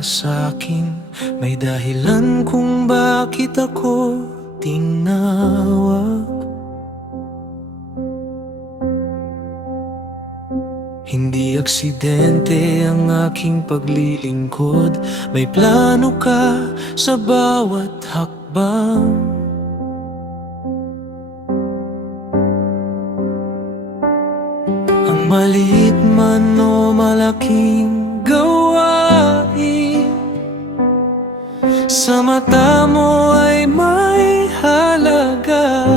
para sa'kin. May dahilan kung bakit ako tinawag. Hindi aksidente ang aking paglilingkod. May plano ka sa bawat hakbang. Ang maliit man o malaking gawain, sa mata mo ay may halaga.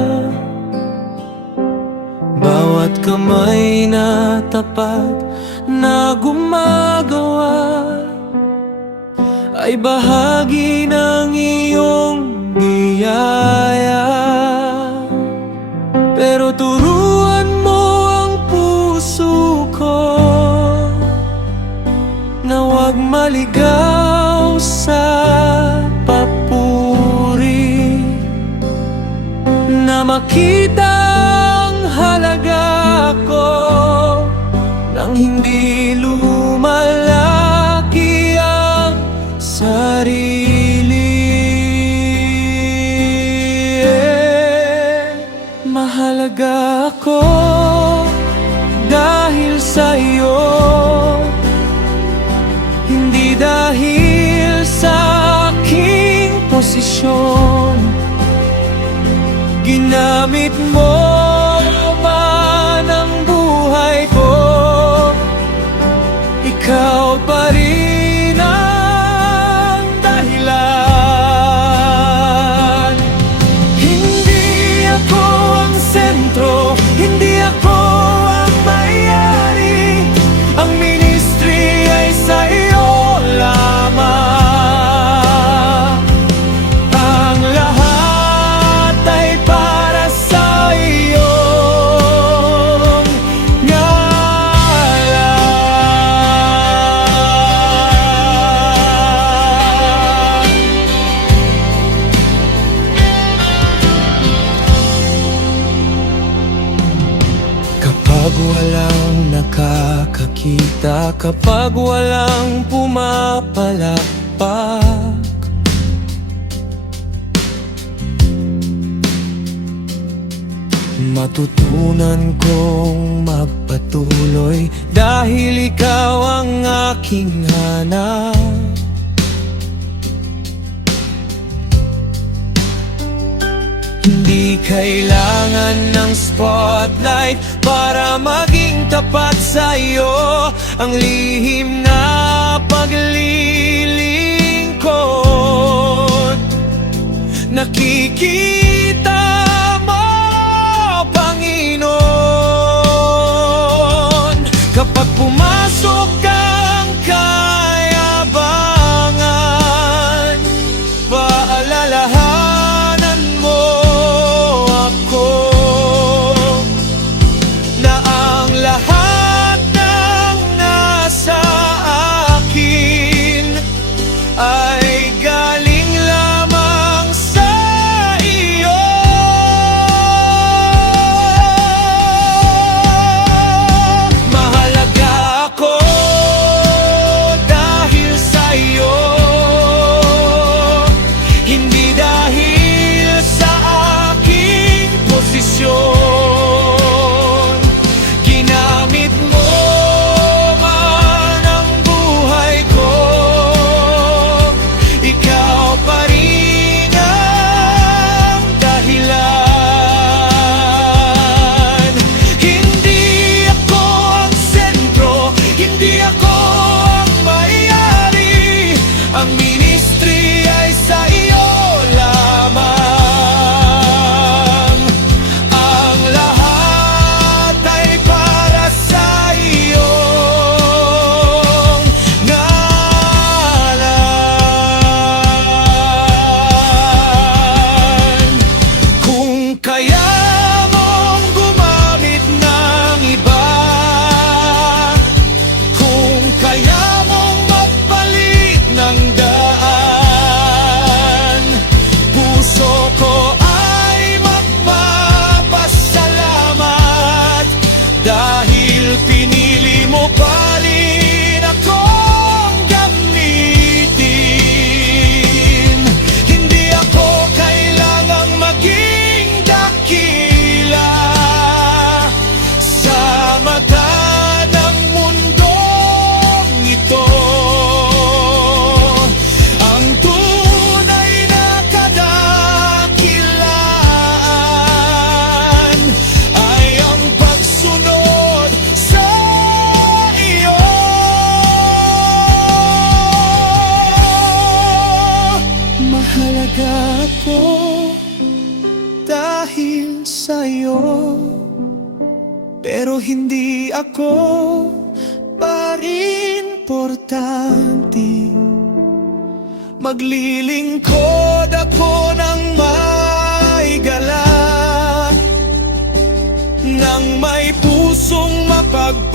Bawat kamay na tapat na gumagawa ay bahagi ng iyong biyaya. Pero turuan mo ang puso ko na huwag maligaw sa papuri, na makita halaga ko nang hindi lumalaki ang sarili. Mahalaga ako dahil sa iyo, hindi dahil sa aking posisyon. Ginamit mo ikaw pa rin ang dahilan. Hindi ako ang sentro, hindi ako ang may-ari. Ang ministry ay sa iyo lamang. Ang lahat ay para sa iyo. Kapag walang nakakakita, kapag walang pumapalakpak, matutunan kong magpatuloy dahil ikaw ang aking hanap. Hindi kailangan ng spotlight para maging tapat sa iyo. Ang lihim na paglilingkod, nakikita mo, Panginoon. Kapag pumasok ang kayabangan, paalalahanan mo na ang lahat ng nasa akin ay galing lamang sa iyo. talaga ako dahil sa'yo, pero hindi ako importante. Maglilingkod ako ng may galak, nang may pusong mapagpapalagay.